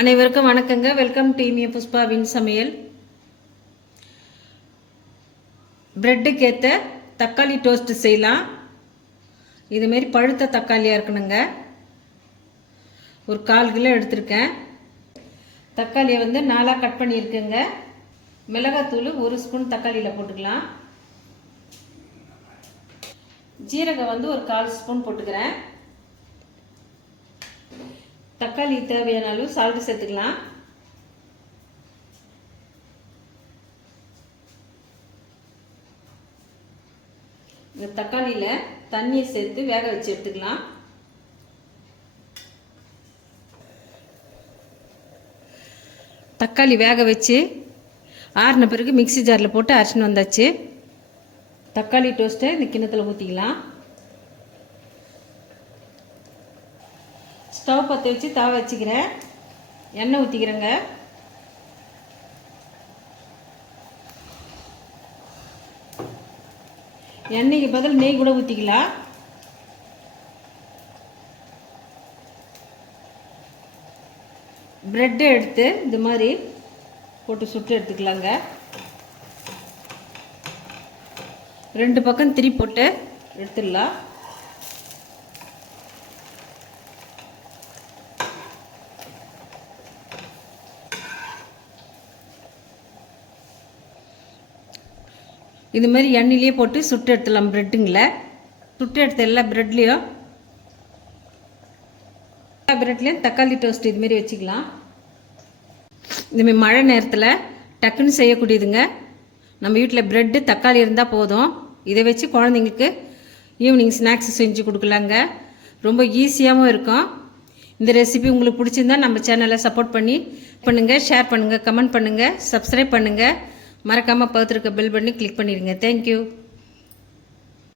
அனைவருக்கும் வணக்கங்க. வெல்கம் டீமிய புஷ்பாவின் சமையல். பிரெட்டுக்கு ஏற்ற தக்காளி டோஸ்ட் செய்யலாம். இதுமாரி பழுத்த தக்காளியாக இருக்கணுங்க. ஒரு 1/4 கிலோ எடுத்திருக்கேன். தக்காளியை வந்து 4 கட் பண்ணியிருக்கேங்க. மிளகாத்தூள் 1 ஸ்பூன் தக்காளியில் போட்டுக்கலாம். ஜீரகம் வந்து ஒரு 1/4 ஸ்பூன் போட்டுக்கிறேன். தக்காளி தேவையான அளவு சால்ட் சேர்த்துக்கலாம். இந்த தக்காளியில் தண்ணியை சேர்த்து வேக வச்சு எடுத்துக்கலாம். தக்காளி வேக வச்சு ஆறின பிறகு மிக்ஸி ஜாரில் போட்டு அரைச்சின்னு வந்தாச்சு. தக்காளி டோஸ்ட்டை இந்த கிண்ணத்தில் ஊற்றிக்கலாம். ஸ்டவ் பற்ற வச்சு தவ வச்சுக்கிறேன். எண்ணெய் ஊற்றிக்கிறேங்க. எண்ணெய்க்கு பதில் நெய் கூட ஊற்றிக்கலாம். பிரெட்டை எடுத்து இந்த மாதிரி போட்டு சுட்டு எடுத்துக்கலாங்க. 2 பக்கம் திருப்பி போட்டு எடுத்துடலாம். இது மாதிரி எண்ணெயிலே போட்டு சுட்டு எடுத்துடலாம். ப்ரெட்டுங்களை சுட்டு எடுத்த எல்லா ப்ரெட்லேயும் தக்காளி டோஸ்ட் இதுமாரி வச்சுக்கலாம். இதுமாரி மழை நேரத்தில் டக்குன்னு செய்யக்கூடியதுங்க. நம்ம வீட்டில் ப்ரெட்டு தக்காளி இருந்தால் போதும். இதை வச்சு குழந்தைங்களுக்கு ஈவினிங் ஸ்நாக்ஸ் செஞ்சு கொடுக்கலாங்க. ரொம்ப ஈஸியாகவும் இருக்கும். இந்த ரெசிபி உங்களுக்கு பிடிச்சிருந்தா நம்ம சேனலை சப்போர்ட் பண்ணுங்கள், ஷேர் பண்ணுங்கள், கமெண்ட் பண்ணுங்கள், சப்ஸ்கிரைப் பண்ணுங்கள். மறக்காமல் பக்கத்தில் இருக்க பெல் பட்டனை கிளிக் பண்ணிடுங்க. தேங்க்யூ.